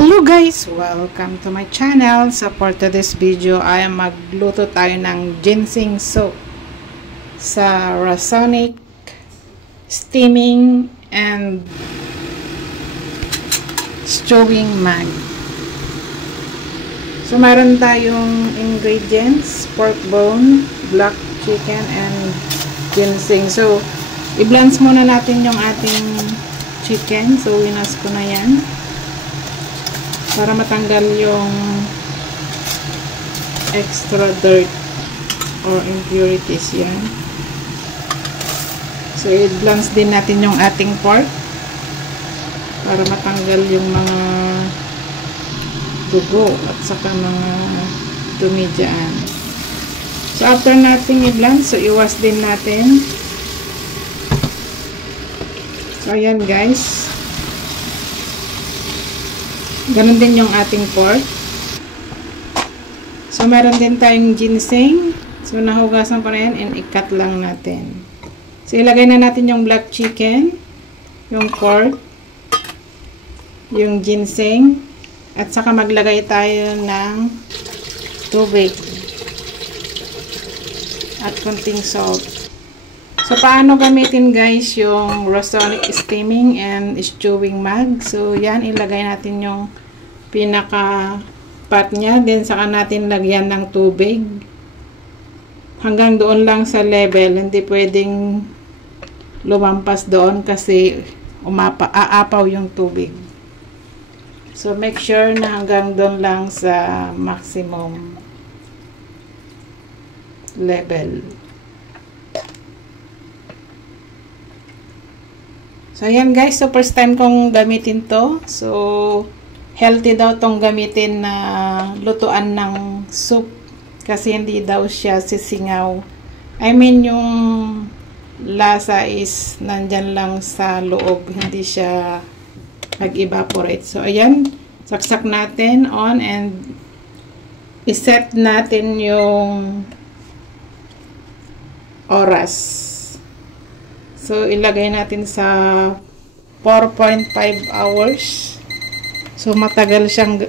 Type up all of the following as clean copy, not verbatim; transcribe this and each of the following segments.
Hello guys! Welcome to my channel. So for today's video ay magluto tayo ng ginseng soup sa Rasonic steaming and stewing mag. So meron tayong ingredients: pork bone, black chicken, and ginseng. So i-blanch muna natin yung ating chicken. So winas ko na yan para matanggal yung extra dirt or impurities yan. So i-blanch din natin yung ating pork para matanggal yung mga dugo at saka mga dumi dyan. So after natin i-blanch, so iwas din natin. So ayan guys, ganun din yung ating pork. So meron din tayong ginseng. So nahugasan ko na yan and i-cut lang natin. So ilagay na natin yung black chicken, yung pork, yung ginseng, at saka maglagay tayo ng tubig at konting salt. So paano gamitin guys yung Rasonic steaming and stewing mag? So yan, ilagay natin yung pinaka pot nya, then saka natin lagyan ng tubig hanggang doon lang sa level, hindi pwedeng lumampas doon kasi aapaw yung tubig. So make sure na hanggang doon lang sa maximum level. So ayan guys, so first time kong gamitin to. So healthy daw tong gamitin na lutuan ng soup kasi hindi daw siya sisingaw. I mean yung lasa is nandyan lang sa loob, hindi siya mag-evaporate. So ayan, saksak natin on and iset natin yung oras. So ilagay natin sa 4.5 hours. So matagal siyang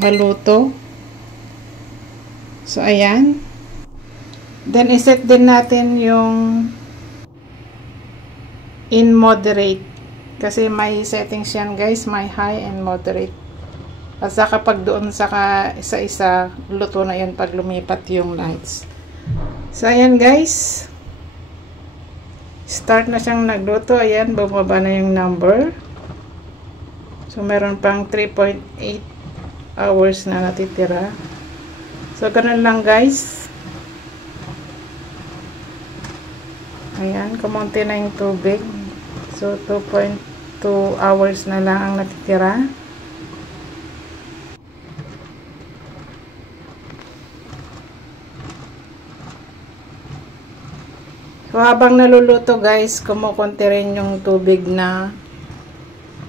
maluto. So ayan. Then iset din natin yung in moderate. Kasi may settings yan guys, may high and moderate. At saka pag doon saka isa-isa, luto na yun pag lumipat yung lights. So ayan guys. Start na siyang nagluto. Ayan, bumaba na yung number. So meron pang 3.8 hours na natitira. So ganun lang guys. Ayan, kumonti na yung tubig. So 2.2 hours na lang ang natitira. So habang naluluto guys, kumukunti rin yung tubig na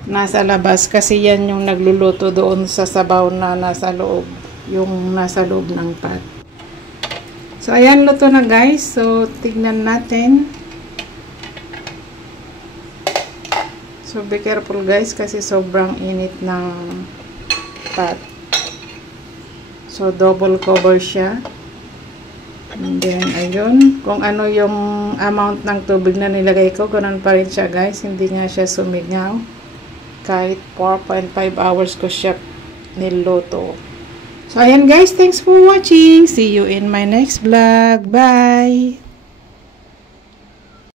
nasa labas kasi yan yung nagluluto doon sa sabaw na nasa loob, yung nasa loob ng pot. So ayan, luto na guys. So tignan natin. So be careful guys kasi sobrang init ng pot. So double cover siya. And then ayun, kung ano yung amount ng tubig na nilagay ko, ganun pa rin siya guys, hindi nga siya sumingaw kahit 4.5 hours ko siya niluto. So ayan guys, thanks for watching. See you in my next vlog. Bye!